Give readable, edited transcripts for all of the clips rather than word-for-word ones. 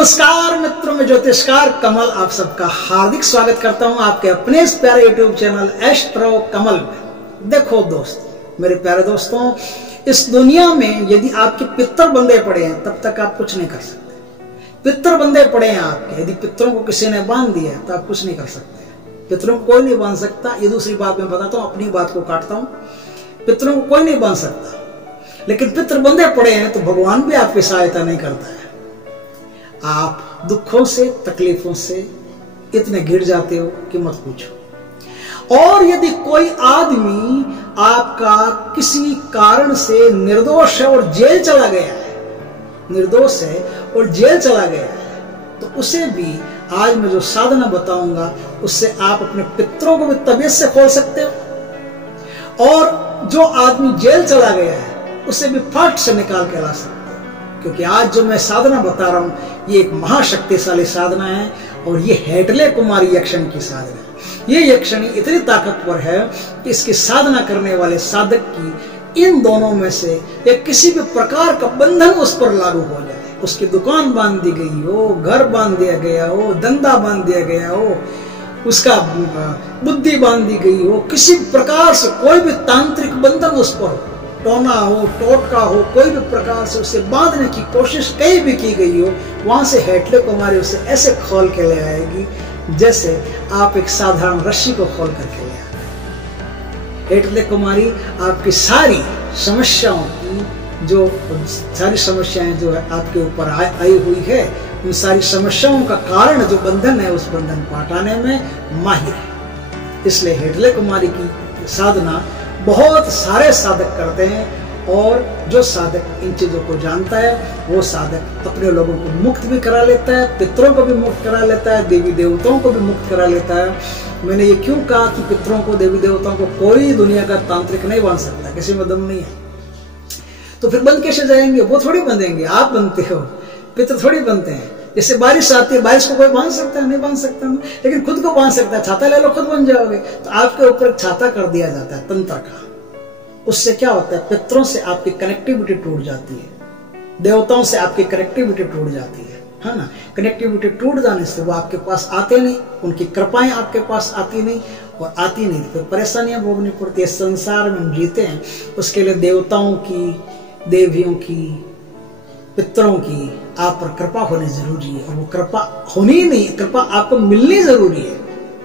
नमस्कार मित्रों, में ज्योतिषकार कमल आप सबका हार्दिक स्वागत करता हूं आपके अपने इस प्यारे यूट्यूब चैनल एस्ट्रो कमल में। देखो दोस्तों, मेरे प्यारे दोस्तों, इस दुनिया में यदि आपके पितर बंधे पड़े हैं तब तक आप कुछ नहीं कर सकते। पितर बंधे पड़े हैं आपके, यदि पितरों को किसी ने बांध दिया है तो आप कुछ नहीं कर सकते। पितरों को कोई नहीं बांध सकता। ये दूसरी बात मैं बताता हूँ, अपनी बात को काटता हूँ। पितरों को कोई नहीं बांध सकता, लेकिन पितर बंधे पड़े हैं तो भगवान भी आपकी सहायता नहीं करता है। आप दुखों से, तकलीफों से इतने घिर जाते हो कि मत पूछो। और यदि कोई आदमी आपका किसी कारण से निर्दोष है और जेल चला गया है, निर्दोष है और जेल चला गया है, तो उसे भी आज मैं जो साधना बताऊंगा उससे आप अपने पितरों को भी तबीयत से खोल सकते हो। और जो आदमी जेल चला गया है उसे भी फट से निकाल के ला सकते हो। क्योंकि आज जो मैं साधना बता रहा हूं ये एक महाशक्तिशाली साधना है और ये हेडले कुमारी यक्षिणी की साधना है। ये यक्षिणी इतनी ताकतवर है कि इसकी साधना करने वाले साधक की इन दोनों में से या किसी भी प्रकार का बंधन उस पर लागू हो जाए, उसकी दुकान बांध दी गई हो, घर बांध दिया गया हो, धंधा बांध दिया गया हो, उसका बुद्धि बांध दी गई हो, किसी प्रकार से कोई भी तांत्रिक बंधन उस पर टोना हो, टोटका हो, कोई भी प्रकार से उसे बांधने की कोशिश कहीं भी की गई हो, वहां से हेडले कुमारी उसे ऐसे खोल के ले आएगी जैसे आप एक साधारण रस्सी को खोल करके ले आते। हेडले कुमारी आपकी सारी समस्याओं की, जो सारी समस्याएं जो है आपके ऊपर आई हुई है, उन सारी समस्याओं का कारण जो बंधन है उस बंधन को हटाने में माहिर है। इसलिए हेडले कुमारी की साधना बहुत सारे साधक करते हैं और जो साधक इन चीजों को जानता है वो साधक अपने लोगों को मुक्त भी करा लेता है, पितरों को भी मुक्त करा लेता है, देवी देवताओं को भी मुक्त करा लेता है। मैंने ये क्यों कहा कि पितरों को, देवी देवताओं को कोई दुनिया का तांत्रिक नहीं बांध सकता, किसी में दम नहीं है। तो फिर बंद कैसे जाएंगे? वो थोड़ी बंधेंगे, आप बनते हो, पितर थोड़ी बनते हैं। जैसे बारिश आती है, बारिश को कोई बांध सकता है? नहीं बांध सकता, लेकिन खुद को बांध सकता है। छाता ले लो, खुद बन जाओगे। तो आपके ऊपर छाता कर दिया जाता है तंत्र का। उससे क्या होता है? पितरों से आपकी कनेक्टिविटी टूट जाती है, देवताओं से आपकी कनेक्टिविटी टूट जाती है ना। कनेक्टिविटी टूट जाने से वो आपके पास आते नहीं, उनकी कृपाएं आपके पास आती नहीं, और आती नहीं तो फिर परेशानियां भोगनी पड़ती है। संसार में हम जीते हैं उसके लिए देवताओं की, देवियों की, पितरों की आप पर कृपा होनी जरूरी है। और वो कृपा होनी ही नहीं, कृपा आपको मिलनी जरूरी है।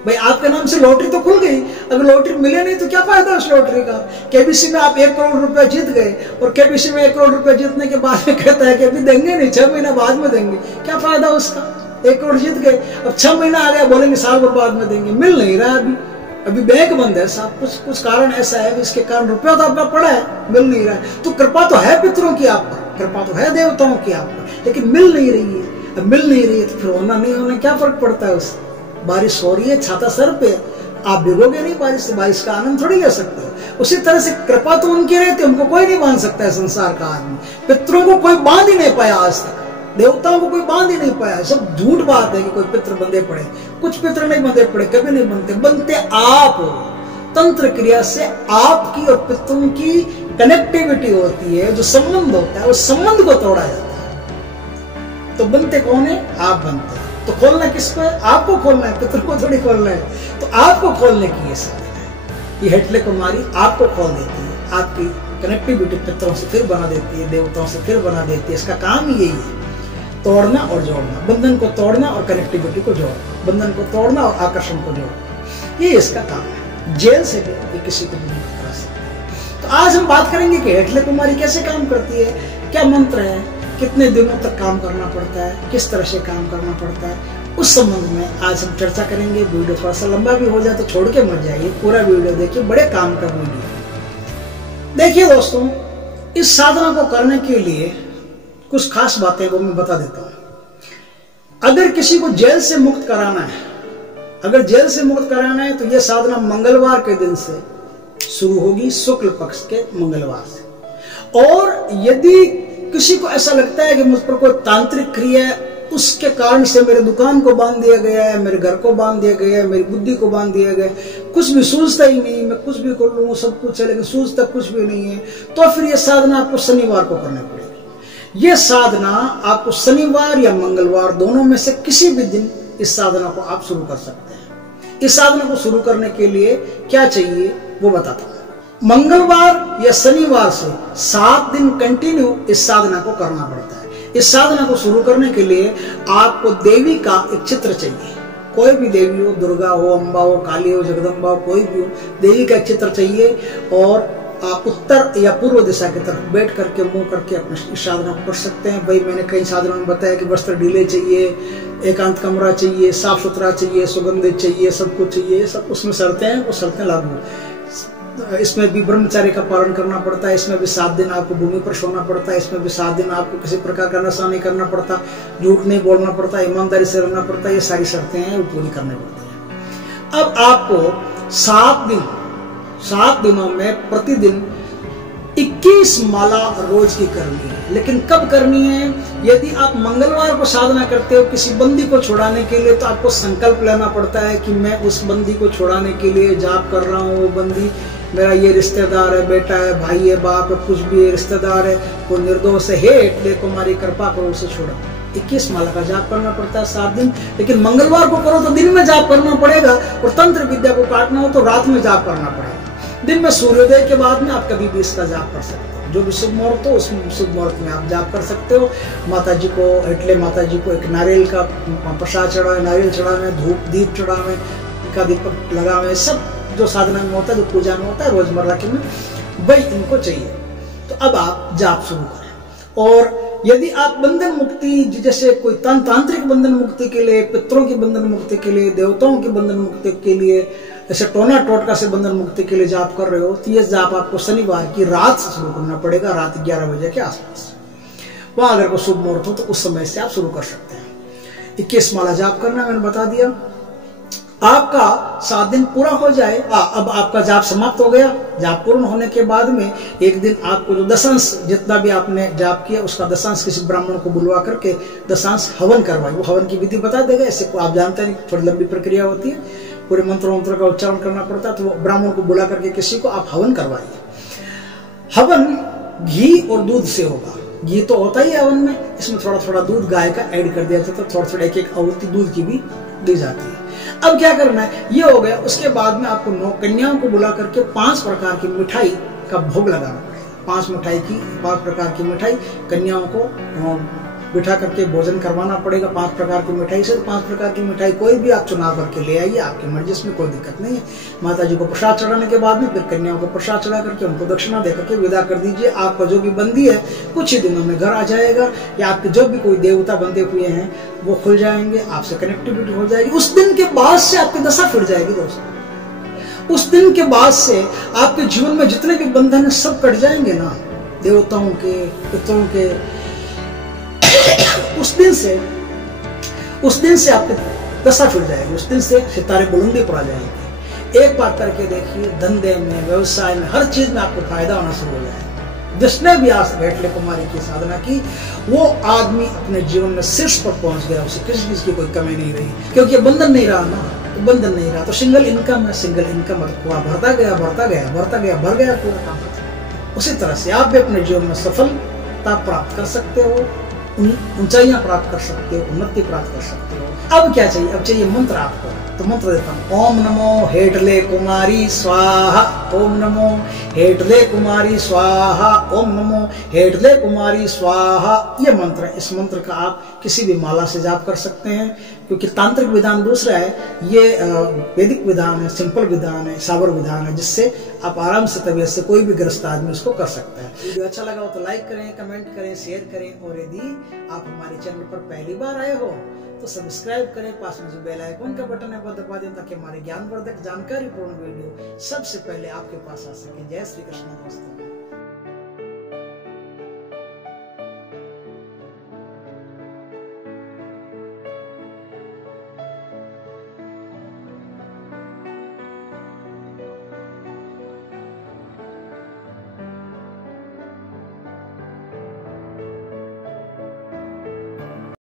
भाई आपके नाम से लॉटरी तो खुल गई, अगर लॉटरी मिले नहीं तो क्या फायदा उस लॉटरी का? केबीसी में आप 1 करोड़ रुपया जीत गए और केबीसी में 1 करोड़ रुपया जीतने के बाद में कहता है कि अभी देंगे नहीं, 6 महीना बाद में देंगे। क्या फायदा उसका? 1 करोड़ जीत गए, अब 6 महीना आ गया, बोलेंगे साल भर बाद में देंगे। मिल नहीं रहा अभी बैंक बंद है साहब, कुछ कारण ऐसा है जिसके कारण रुपया तो आपका पड़ा है, मिल नहीं रहा है। तो कृपा तो है पितरों की आप पर, कृपा तो है देवताओं की आप पर, लेकिन मिल नहीं रही है। अब मिल नहीं रही है तो फिर होना नहीं होना क्या फर्क पड़ता है उससे? बारिश हो रही है, छाता सर पे, आप भिगोगे नहीं बारिश से, बारिश का आनंद थोड़ी ले सकते हो। उसी तरह से कृपा तो उनकी रहती है, उनको कोई नहीं बांध सकता है संसार का आदमी। पितरों को कोई बांध ही नहीं पाया आज तक, देवताओं को कोई बांध ही नहीं पाया। सब झूठ बात है कि कोई पितर बंधे पड़े, कुछ पितर नहीं बंधे पड़े, कभी नहीं बनते। बनते आप हो। तंत्र क्रिया से आपकी और पितरों की कनेक्टिविटी होती है, जो संबंध होता है उस संबंध को तोड़ा जाता है। तो बनते कौन है? आप बनते हैं। तो खोलना किसको है? आपको खोलना है, पितर को थोड़ी खोलना है। तो आपको खोलने की ये साधना है। ये हेडले कुमारी आपको खोल देती है, आपकी कनेक्टिविटी पितरों से फिर बना देती है, देवताओं से फिर बना देती है। इसका काम ही यही है, तोड़ना और जोड़ना, बंधन को तोड़ना और कनेक्टिविटी को जोड़ना, बंधन को तोड़ना और आकर्षण को जोड़ना, ये इसका काम है। जेल से भी किसी को भी मुक्त करा सकते हैं। तो आज हम बात करेंगे कि हेडले कुमारी कैसे काम करती है, क्या मंत्र है, कितने दिनों तक काम करना पड़ता है, किस तरह से काम करना पड़ता है, उस संबंध में आज हम चर्चा करेंगे। वीडियो थोड़ा सा लंबा भी हो जाए तो छोड़ के मत जाइए, पूरा वीडियो देखिए, बड़े काम का वीडियो। देखिए दोस्तों, इस साधना को करने के लिए कुछ खास बातें वो मैं बता देता हूं। अगर किसी को जेल से मुक्त कराना है, अगर जेल से मुक्त कराना है तो यह साधना मंगलवार के दिन से शुरू होगी, शुक्ल पक्ष के मंगलवार से। और यदि किसी को ऐसा लगता है कि मुझ पर कोई तांत्रिक क्रिया है, उसके कारण से मेरे दुकान को बांध दिया गया है, मेरे घर को बांध दिया गया है, मेरी बुद्धि को बांध दिया गया है, कुछ भी सूझता ही नहीं, मैं कुछ भी कर लूँ सब कुछ है लेकिन सूझता कुछ भी नहीं है, तो फिर यह साधना आपको शनिवार को करनी पड़ेगी। ये साधना आपको शनिवार या मंगलवार दोनों में से किसी भी दिन इस साधना को आप शुरू कर सकते हैं। इस साधना को शुरू करने के लिए क्या चाहिए वो बताता हूं। मंगलवार या शनिवार से 7 दिन कंटिन्यू इस साधना को करना पड़ता है। इस साधना को शुरू करने के लिए आपको देवी का एक चित्र चाहिए। कोई भी देवी हो, दुर्गा हो, अम्बा हो, काली हो, जगदम्बा हो, कोई भी हो, देवी का चित्र चाहिए। और आप उत्तर या पूर्व दिशा की तरफ बैठ करके मुंह करके अपने इस साधना को कर सकते हैं। भाई मैंने कई साधना में बताया कि वस्त्र ढीले चाहिए, एकांत कमरा चाहिए, साफ सुथरा चाहिए, सुगंधित चाहिए, सब कुछ चाहिए, सब उसमें शर्तें हैं, वो शर्तें लागू। इसमें भी ब्रह्मचर्य का पालन करना पड़ता है, इसमें भी 7 दिन आपको भूमि पर सोना पड़ता है, इसमें भी 7 दिन आपको किसी प्रकार का नशा नहीं करना पड़ता, झूठ नहीं बोलना पड़ता, ईमानदारी से रहना पड़ता है। ये सारी शर्तें हैं, वो पूरी करनी पड़ती है। अब आपको 7 दिनों में प्रतिदिन 21 माला रोज की करनी है। लेकिन कब करनी है? यदि आप मंगलवार को साधना करते हो किसी बंदी को छुड़ाने के लिए, तो आपको संकल्प लेना पड़ता है कि मैं उस बंदी को छुड़ाने के लिए जाप कर रहा हूँ। वो बंदी मेरा ये रिश्तेदार है, बेटा है, भाई है, बाप है, कुछ भी है, रिश्तेदार है, वो निर्दोष है, हे ले तुम्हारी कृपा करो उसे छोड़ा। 21 माला का जाप करना पड़ता है 7 दिन। लेकिन मंगलवार को करो तो दिन में जाप करना पड़ेगा, और तंत्र विद्या को काटना हो तो रात में जाप करना पड़ेगा। दिन में सूर्योदय के बाद में आप कभी भी इसका जाप कर सकते हो। जो भी शुभ मुहूर्त हो उस शुभ मुहूर्त में आप जाप कर सकते हो। माता जी को एक नारियल का प्रसाद चढ़ावे, नारियल चढ़ावे, धूप दीप चढ़ावे, का दीपक लगावे, सब जो साधना में होता है, जो पूजा में होता है रोजमर्रा के में, वही इनको चाहिए। तो अब आप जाप शुरू करें। और यदि आप बंधन मुक्ति, जैसे कोई तांत्रिक बंधन मुक्ति के लिए, पितरों की बंधन मुक्ति के लिए, देवताओं की बंधन मुक्ति के लिए, जैसे टोना टोटका से बंधन मुक्ति के लिए जाप कर रहे हो, तो ये जाप आपको शनिवार की रात से शुरू करना पड़ेगा, रात 11 बजे के आसपास। वहां अगर कोई शुभ मुहूर्त हो तो उस समय से आप शुरू कर सकते हैं। 21 माला जाप करना मैंने बता दिया। आपका 7 दिन पूरा हो जाए, अब आपका जाप समाप्त हो गया। जाप पूर्ण होने के बाद में एक दिन आपको जो दशांश, जितना भी आपने जाप किया उसका दशांश किसी ब्राह्मण को बुलवा करके दशांश हवन करवाए। वो हवन की विधि बता देगा। ऐसे को आप जानते हैं, थोड़ी लंबी प्रक्रिया होती है, पूरे मंत्र का उच्चारण करना पड़ता है। तो वो ब्राह्मण को बुला करके किसी को आप हवन करवाइए। हवन घी और दूध से होगा। घी तो होता ही है हवन में, इसमें थोड़ा थोड़ा दूध गाय का ऐड कर दिया जाता है, थोड़ा थोड़ा एक आहुति दूध की भी दी जाती है। अब क्या करना है, ये हो गया। उसके बाद में आपको 9 कन्याओं को बुला करके 5 प्रकार की मिठाई का भोग लगाना पड़ेगा। 5 प्रकार की मिठाई कन्याओं को बिठा करके भोजन करवाना पड़ेगा। 5 प्रकार की मिठाई से 5 प्रकार की मिठाई कोई भी आप चुनाव करके ले आइए, आपकी मर्जी, इसमें कोई दिक्कत नहीं है। माता जी को प्रसाद चढ़ाने के बाद में फिर कन्याओं को प्रसाद चढ़ा करके उनको दक्षिणा दे करके विदा कर दीजिए। आपका जो भी बंदी है कुछ ही दिनों में घर आ जाएगा, या आपके जो भी कोई देवता बंधे हुए हैं वो खुल जाएंगे, आपसे कनेक्टिविटी हो जाएगी। उस दिन के बाद से आपकी दशा फिर जाएगी दोस्तों। उस दिन के बाद से आपके जीवन में जितने भी बंधन है सब कट जाएंगे ना, देवताओं के, पितरों के। उस दिन से आपकी दशा फिर जाएगी। उस दिन से सितारे बुलंदी पर आ जाएंगे। एक बार करके देखिए, धंधे में, व्यवसाय में, हर चीज में आपको फायदा होना शुरू हो जाएगा। जिसने भी आज हेटले कुमारी की साधना की, वो आदमी अपने जीवन में शीर्ष पर पहुंच गया। उसे किसी चीज की कोई कमी नहीं रही, क्योंकि बंधन नहीं रहा ना। तो बंधन नहीं रहा तो सिंगल इनकम है, सिंगल इनकम भरता गया, भर गया पूरा काम। उसी तरह से आप भी अपने जीवन में सफलता प्राप्त कर सकते हो, ऊंचाइयां प्राप्त कर सकते हो, उन्नति प्राप्त कर सकते हो। अब क्या चाहिए? अब चाहिए मंत्र आपको। तो मंत्र देता हूं। ओम नमो हेटले कुमारी स्वाहा, ओम नमो हेटले कुमारी स्वाहा, ओम नमो हेटले कुमारी स्वाहा। ये मंत्र है। इस मंत्र का आप किसी भी माला से जाप कर सकते हैं, क्योंकि तांत्रिक विधान दूसरा है, ये वैदिक विधान है, सिंपल विधान है, सावर विधान है, जिससे आप आराम से तबीयत से कोई भी ग्रस्त आदमी उसको कर सकता है। वीडियो अच्छा लगा हो तो लाइक करें, कमेंट करें, शेयर करें, और यदि आप हमारे चैनल पर पहली बार आए हो तो सब्सक्राइब करें। पास में जो बेल आइकन का बटन है वो दबा दें, ताकि हमारे ज्ञानवर्धक जानकारी पूर्ण वीडियो सबसे पहले आपके पास आ सके। जय श्री कृष्ण दोस्तों।